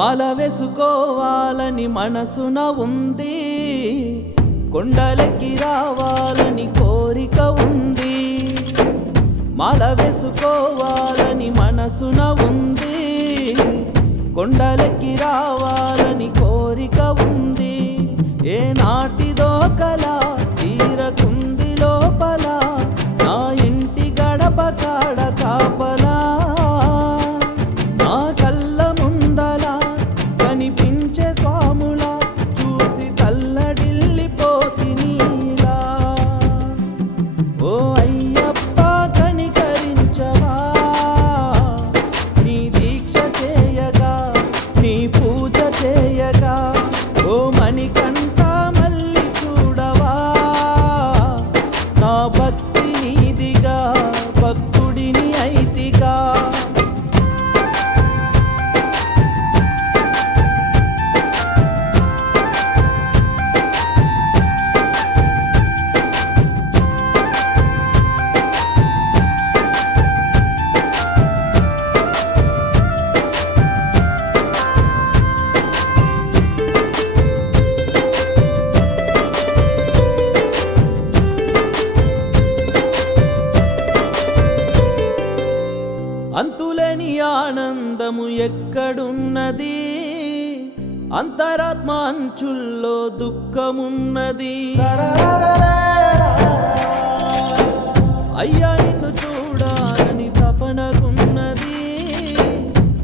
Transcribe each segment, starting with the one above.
మాల వేసుకోవాలని మనసున ఉంది. కొండలకి రావాలని కోరిక ఉంది. మాల వేసుకోవాలని మనసున ఉంది. కొండలకి రావాలని కోరిక ఉంది. ఏ నాటిదో కల నా అంతులేని ఆనందము ఎక్కడున్నది? అంతరాత్మ అంచుల్లో దుఃఖమున్నది. అయ్యా నిన్ను చూడాలని తపనకున్నది.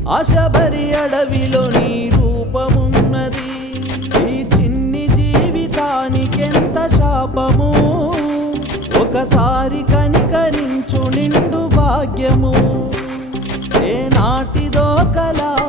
ఆశబరి అడవిలో నీ రూపమున్నది. ఈ చిన్ని జీవితానికెంత శాపము? ఒకసారి కనికరించు నిండు భాగ్యము. నాటిదో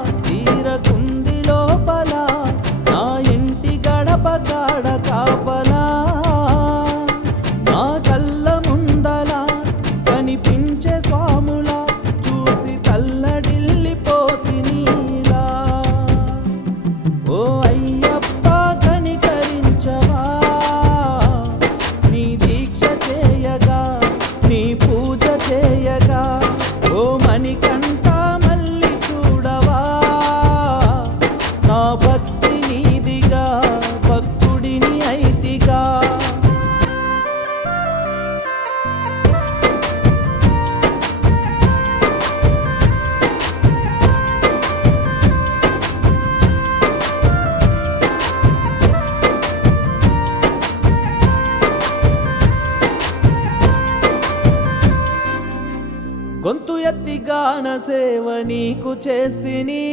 సేవ నీకు చేస్తిని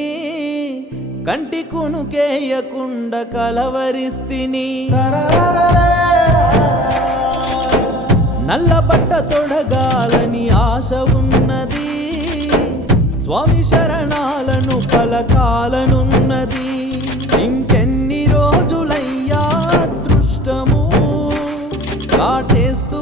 కంటి కునుకేయకుండా కలవరిస్తిని. నల్ల బట్ట తొడగాలని ఆశ ఉన్నది స్వామి శరణాలను పలకాలనున్నది. ఇంకెన్ని రోజులయ్యా దృష్టము కాటేస్తూ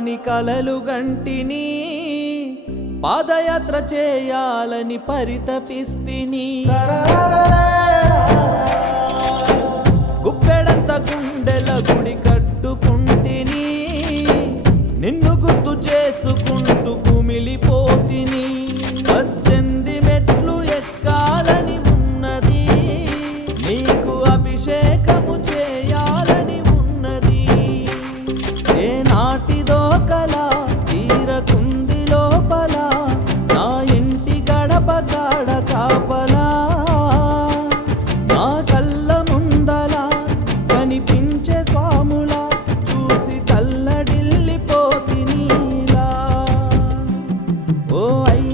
కావాలని కలలు గంటిని పాదయాత్ర చేయాలని పరితపిస్తిని. గుప్పెడంత గుండెల గుడి కట్టుకుంటిని నిన్ను గుర్తు చేసుకుంటు Oh, I.